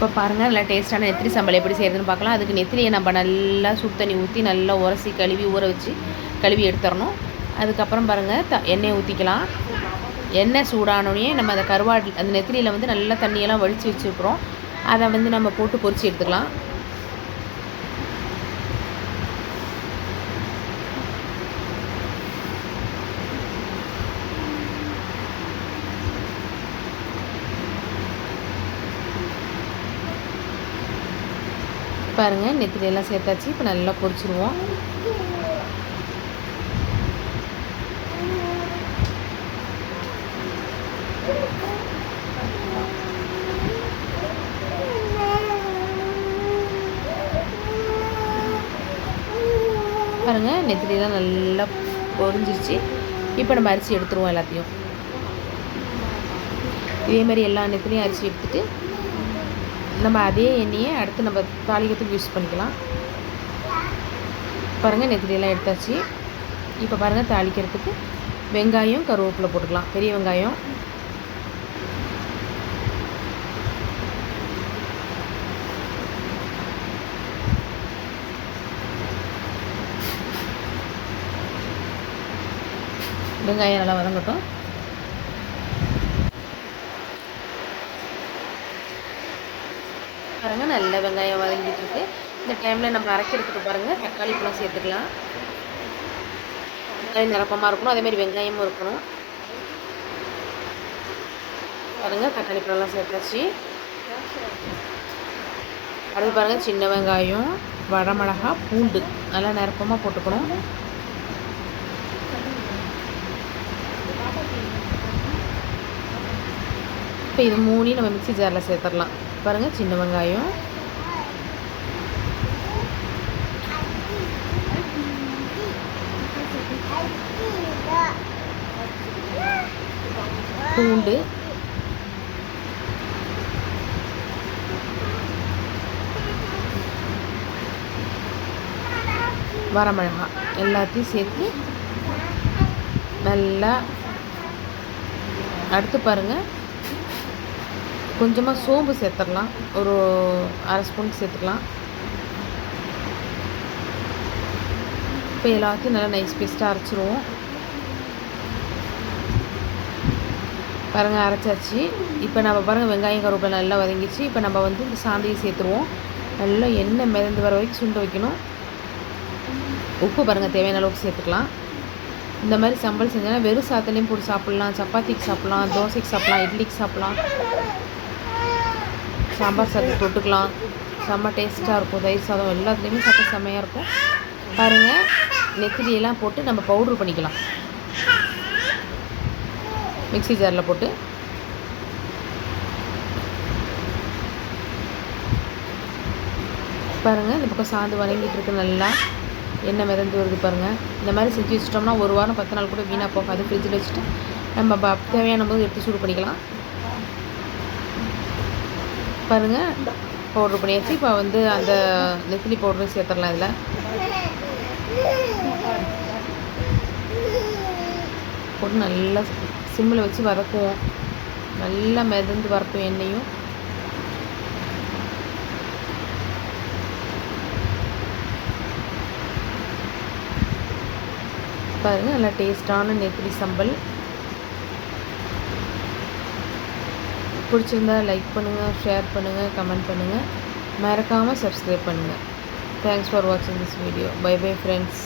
இப்போ பாருங்கள் நல்லா டேஸ்ட்டான நெத்திலி சம்பல் எப்படி செய்கிறதுன்னு பார்க்கலாம். அதுக்கு நெத்திலியை நம்ம நல்லா சுடு தண்ணி ஊற்றி நல்லா உரசி கழுவி ஊற வச்சு கழுவி எடுத்துடணும். அதுக்கப்புறம் பாருங்கள் எண்ணெயை ஊற்றிக்கலாம். எண்ணெய் சூடானோடனே நம்ம அந்த கருவாடு அந்த நெத்திலியில் வந்து நல்லா தண்ணியெல்லாம் வடித்து வச்சுருக்குறோம். அதை வந்து நம்ம போட்டு பொரித்து எடுத்துக்கலாம். பாருங்கள் நெத்திலியெல்லாம் சேர்த்தாச்சு. இப்போ நல்லா பொரிச்சிடுவோம். பாருங்கள் நெத்திலியெல்லாம் நல்லா பொரிஞ்சிருச்சு. இப்போ நம்ம அரிசி எடுத்துருவோம் எல்லாத்தையும். இதேமாதிரி எல்லா நெத்திலையும் அரிசி எடுத்துகிட்டு நம்ம அதே எண்ணெயை அடுத்து நம்ம தாளிக்கிறதுக்கு யூஸ் பண்ணிக்கலாம். பாருங்கள் நெத்திலியெல்லாம் எடுத்தாச்சு. இப்போ பாருங்கள் தாளிக்கிறதுக்கு வெங்காயம் கருவேப்பிலை போட்டுக்கலாம். பெரிய வெங்காயம், வெங்காயம் நல்லா வதங்கட்டும். பாருங்கள் நல்ல வெங்காயம் வதங்கிட்டு இருக்கு. இந்த டைமில் நம்ம அரைக்கிறதுக்கு பாருங்கள் தக்காளி பழம் சேர்த்துக்கலாம். வெங்காயம் நிரப்பமாக இருக்கணும், அதேமாதிரி வெங்காயமும் இருக்கணும். பாருங்கள் தக்காளி பழம்லாம் சேர்த்தாச்சு. அடுத்து பாருங்கள் சின்ன வெங்காயம், வரமிளகா, பூண்டு நல்லா நிரப்பமாக போட்டுக்கணும். இப்போ இது மூணையும் நம்ம மிக்ஸி ஜாரில் சேர்த்துடலாம். பாருங்கள் சின்ன வெங்காயம், பூண்டு, வரமிளகா எல்லாத்தையும் சேர்த்து நல்லா அடுத்து பாருங்கள் கொஞ்சமாக சோம்பு சேர்த்துடலாம். ஒரு அரை ஸ்பூன் சேர்த்துக்கலாம். இப்போ எல்லாத்தையும் நல்லா நைஸ் பேஸ்ட்டாக அரைச்சிருவோம். பாருங்கள் அரைச்சாச்சு. இப்போ நம்ம பாருங்கள் வெங்காயம் கருவேப்பிலை நல்லா வதங்கிச்சு. இப்போ நம்ம வந்து இந்த சாந்தையை சேர்த்துருவோம். நல்லா எண்ணெய் மிதந்து வர வரைக்கும் சுண்ட வைக்கணும். உப்பு பாருங்கள் தேவையான அளவுக்கு சேர்த்துக்கலாம். இந்த மாதிரி சம்பல் செஞ்சோன்னா வெறும் சாதத்துலேயும் போட்டு சாப்பிட்லாம், சப்பாத்திக்கு சாப்பிட்லாம், தோசைக்கு சாப்பிட்லாம், இட்லிக்கு சாப்பிட்லாம், சாம்பார் சாதம் தொட்டுக்கலாம். செம்ம டேஸ்ட்டாக இருக்கும். தயிர் சாதம் எல்லாத்துலேயுமே சாப்பிட செம்மையாக இருக்கும். பாருங்கள் நெத்திலியெல்லாம் போட்டு நம்ம பவுட்ரு பண்ணிக்கலாம். மிக்ஸி ஜாரில் போட்டு பாருங்கள் இந்த பக்கம் சாந்து வதங்கிட்டு இருக்கு. நல்லா எண்ணெய் மிதந்து வருது பாருங்கள். இந்த மாதிரி செஞ்சு வச்சிட்டோம்னா ஒரு வாரம் 10 நாள் கூட வீணாக போகாது. ஃப்ரிட்ஜில் வச்சுட்டு நம்ம தேவையான போது எடுத்து சூடு பண்ணிக்கலாம். பாருங்கள் பவுட்ரு பண்ணியாச்சு. இப்போ வந்து அந்த நெத்திலி பவுடரும் சேர்த்துடலாம். இதில் போட்டு நல்லா சிம்மில் வச்சு வதக்குவோம். நல்லா மிதந்து வரட்டும் எண்ணெயும். பாருங்கள் நல்லா டேஸ்ட்டான நெத்திலி சம்பல். பிடிச்சிருந்தா லைக் பண்ணுங்கள், ஷேர் பண்ணுங்கள், கமெண்ட் பண்ணுங்கள். மறக்காமல் சப்ஸ்கிரைப் பண்ணுங்கள். தேங்க்ஸ் ஃபார் வாட்சிங் this video. Bye bye friends.